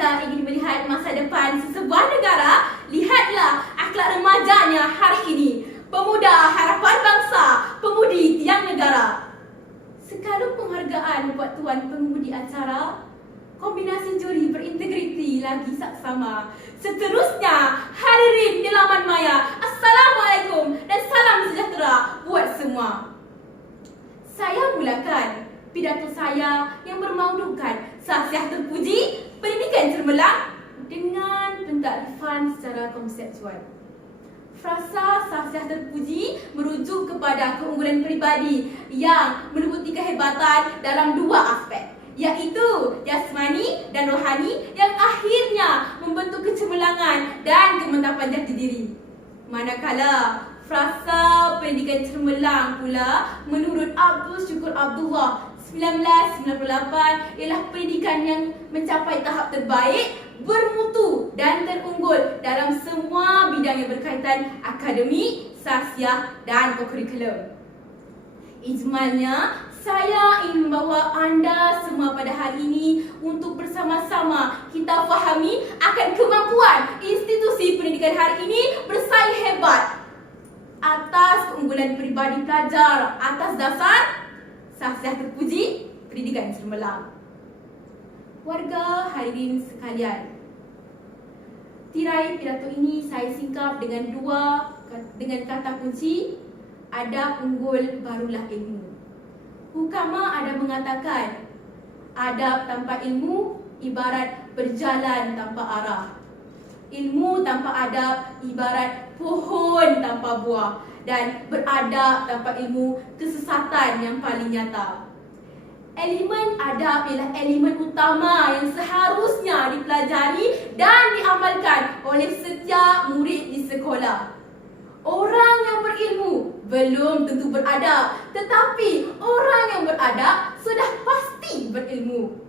Jika ingin melihat masa depan sesebuah negara, lihatlah akhlak remajanya hari ini. Pemuda harapan bangsa, pemudi tiang negara. Sekalung penghargaan buat tuan pengemudi acara, kombinasi juri berintegriti lagi saksama. Seterusnya, hadirin di laman maya, Assalamualaikum dan salam sejahtera buat semua. Saya mulakan pidato saya yang bermaudukan Sahsiah Terpuji, Pendidikan Cemerlang dengan pentakrifan secara konseptual. Frasa Sahsiah Terpuji merujuk kepada keunggulan peribadi yang meliputi kehebatan dalam dua aspek, iaitu jasmani dan rohani yang akhirnya membentuk kecemerlangan dan kemantapan jati diri. Manakala frasa pendidikan cemerlang pula menurut Abdul Syukur Abdullah 1998 ialah pendidikan yang mencapai tahap terbaik, bermutu dan terunggul dalam semua bidang yang berkaitan akademik, sahsiah dan kokurikulum. Ijmalnya, saya ingin membawa anda semua pada hari ini untuk bersama-sama kita fahami akan kemampuan institusi pendidikan hari ini bersaing hebat atas keunggulan peribadi pelajar atas dasar Sahsiah Terpuji, Pendidikan Cemerlang. Warga hadirin sekalian, tirai pidato ini saya singkap dengan kata kunci, adab unggul barulah ilmu. Hukama ada mengatakan, adab tanpa ilmu ibarat berjalan tanpa arah. Ilmu tanpa adab ibarat pohon tanpa buah, dan beradab tanpa ilmu kesesatan yang paling nyata. Elemen adab ialah elemen utama yang seharusnya dipelajari dan diamalkan oleh setiap murid di sekolah. Orang yang berilmu belum tentu beradab, tetapi orang yang beradab sudah pasti berilmu.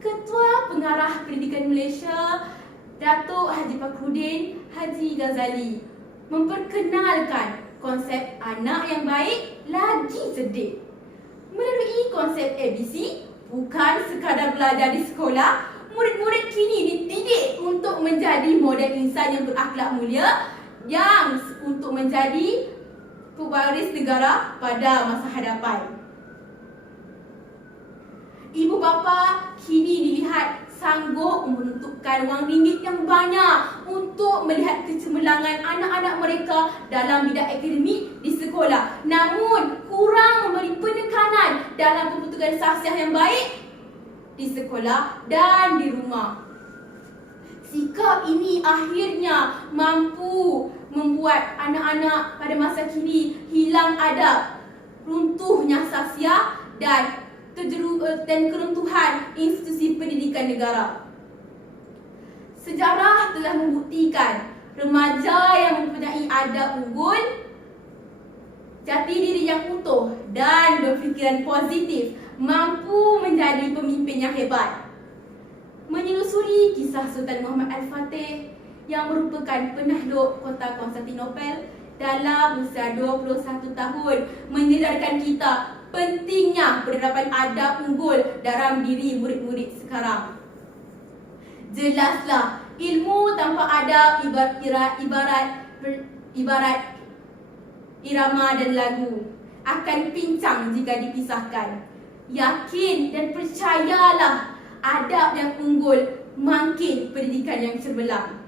Ketua Pengarah Pendidikan Malaysia, Datuk Haji Fakhruddin Haji Ghazali, memperkenalkan konsep anak yang baik lagi cerdik. Melalui konsep ABC, bukan sekadar belajar di sekolah, murid-murid kini dididik untuk menjadi model insan yang berakhlak mulia, yang untuk menjadi pewaris negara pada masa hadapan. Ibu bapa kini dilihat sanggup menentukan wang ringgit yang banyak untuk melihat kecemerlangan anak-anak mereka dalam bidang akademik di sekolah, namun kurang memberi penekanan dalam pembentukan sahsiah yang baik di sekolah dan di rumah. Sikap ini akhirnya mampu membuat anak-anak pada masa kini hilang adab, runtuhnya sahsiah dan keruntuhan institusi pendidikan negara. Sejarah telah membuktikan remaja yang mempunyai adab unggul, jati diri yang utuh dan berfikiran positif mampu menjadi pemimpin yang hebat. Menelusuri kisah Sultan Muhammad Al-Fatih yang merupakan penakluk kota Konstantinopel dalam usia 21 tahun menyedarkan kita pentingnya penerapan adab unggul dalam diri murid-murid sekarang. Jelaslah, ilmu tanpa adab ibarat irama dan lagu, akan pincang jika dipisahkan. Yakin dan percayalah, adab yang unggul makin pendidikan yang cemerlang.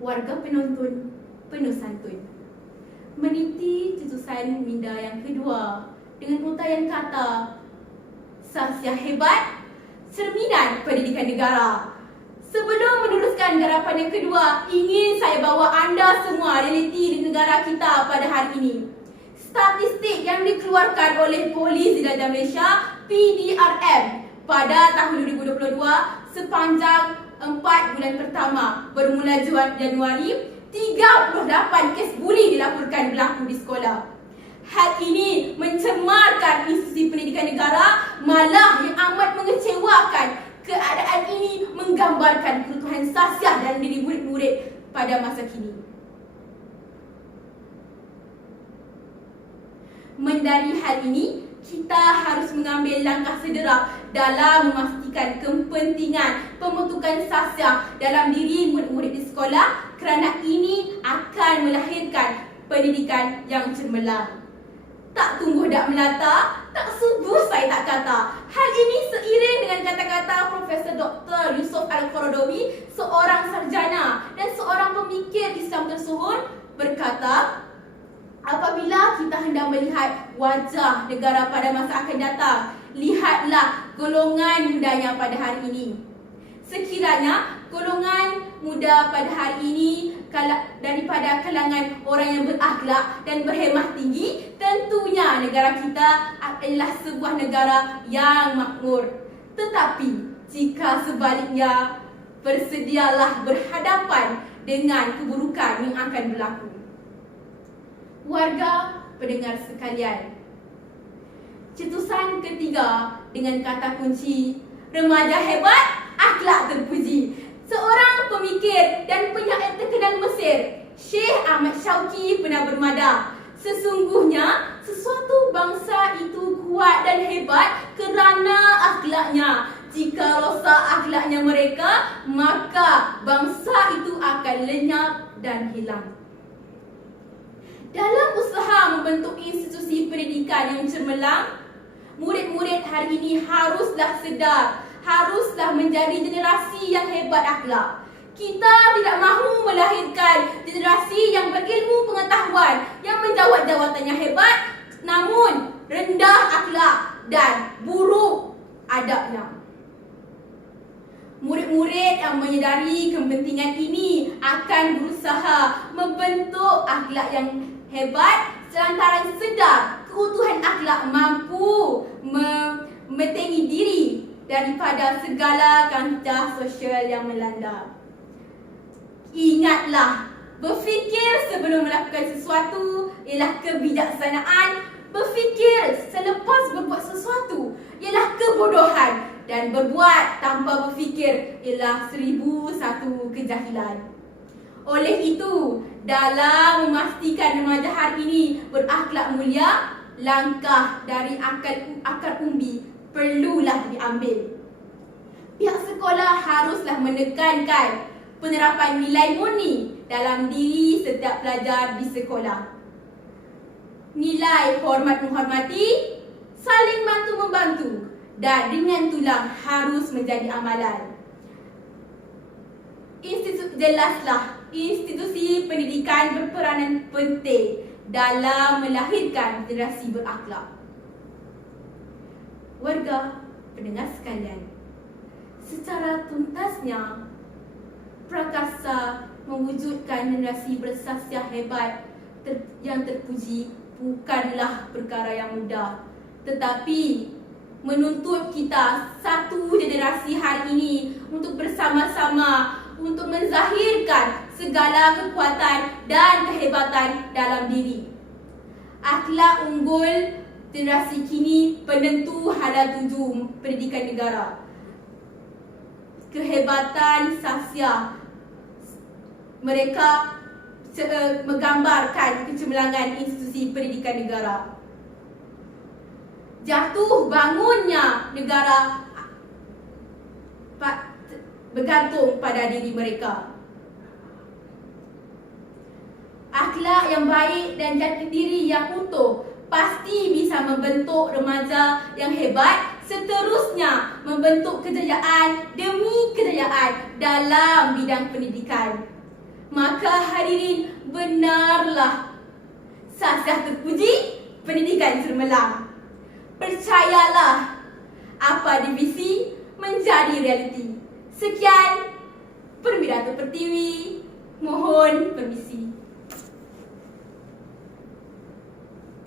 Warga penonton penuh santun, meniti cetusan minda yang kedua dengan untaian kata sahsiah hebat, cerminan pendidikan negara. Sebelum meneruskan garapan yang kedua, ingin saya bawa anda semua realiti di negara kita pada hari ini. Statistik yang dikeluarkan oleh Polis Diraja Malaysia PDRM pada tahun 2022 sepanjang 4 bulan pertama bermula Januari, 38 kes buli dilaporkan berlaku di sekolah. Hal ini mencemarkan institusi pendidikan negara, malah yang amat mengecewakan. Keadaan ini menggambarkan keruntuhan sahsiah dalam diri murid-murid pada masa kini. Mendari hal ini, kita harus mengambil langkah segera dalam memastikan kepentingan pembentukan sasiah dalam diri murid-murid di sekolah, kerana ini akan melahirkan pendidikan yang cemerlang. Tak tumbuh dak melata, tak subur saya tak kata. Hal ini seiring dengan kata-kata Profesor Dr. Yusof Al-Qaradawi, seorang sarjana dan seorang pemikir Islam tersohor, berkata, apabila kita hendak melihat wajah negara pada masa akan datang, lihatlah golongan mudanya pada hari ini. Sekiranya golongan muda pada hari ini daripada kalangan orang yang berakhlak dan berhemah tinggi, tentunya negara kita adalah sebuah negara yang makmur. Tetapi jika sebaliknya, bersedialah berhadapan dengan keburukan yang akan berlaku. Warga pendengar sekalian, cetusan ketiga dengan kata kunci remaja hebat, akhlak terpuji. Seorang pemikir dan penyair terkenal Mesir, Syekh Ahmad Syauqi, pernah bermadah, sesungguhnya sesuatu bangsa itu kuat dan hebat kerana akhlaknya. Jika rosak akhlaknya mereka, maka bangsa itu akan lenyap dan hilang. Dalam usaha membentuk institusi pendidikan yang cemerlang, murid-murid hari ini haruslah sedar, haruslah menjadi generasi yang hebat akhlak. Kita tidak mahu melahirkan generasi yang berilmu pengetahuan, yang menjawat jawatannya hebat, namun rendah akhlak dan buruk adabnya. Murid-murid yang menyedari kepentingan ini akan berusaha membentuk akhlak yang hebat selantaran sedar keutuhan akhlak mampu membentengi diri daripada segala kancah sosial yang melanda. Ingatlah, berfikir sebelum melakukan sesuatu ialah kebijaksanaan. Berfikir selepas berbuat sesuatu ialah kebodohan. Dan berbuat tanpa berfikir ialah 1001 kejahilan. Oleh itu, dalam memastikan remaja hari ini berakhlak mulia, langkah dari akar umbi perlulah diambil. Pihak sekolah haruslah menekankan penerapan nilai murni dalam diri setiap pelajar di sekolah. Nilai hormat menghormati, saling bantu-membantu dan ringan tulang harus menjadi amalan. Jelaslah, institusi pendidikan berperanan penting dalam melahirkan generasi berakhlak. Warga pendengar sekalian, secara tuntasnya, Prakasa mewujudkan generasi bersasiah hebat yang terpuji bukanlah perkara yang mudah, tetapi menuntut kita satu generasi hari ini untuk bersama-sama untuk menzahirkan segala kekuatan dan kehebatan dalam diri. Akhlak unggul generasi kini penentu hala tuju pendidikan negara. Kehebatan sasiah mereka menggambarkan kecemerlangan institusi pendidikan negara. Jatuh bangunnya negara bergantung pada diri mereka. Akhlak yang baik dan jati diri yang utuh pasti bisa membentuk remaja yang hebat, seterusnya membentuk kejayaan demi kejayaan dalam bidang pendidikan. Maka hadirin, benarlah, sasiah terpuji, pendidikan cemerlang. Percayalah, apa divisi menjadi realiti. Sekian, Perwira Pertiwi, mohon permisi.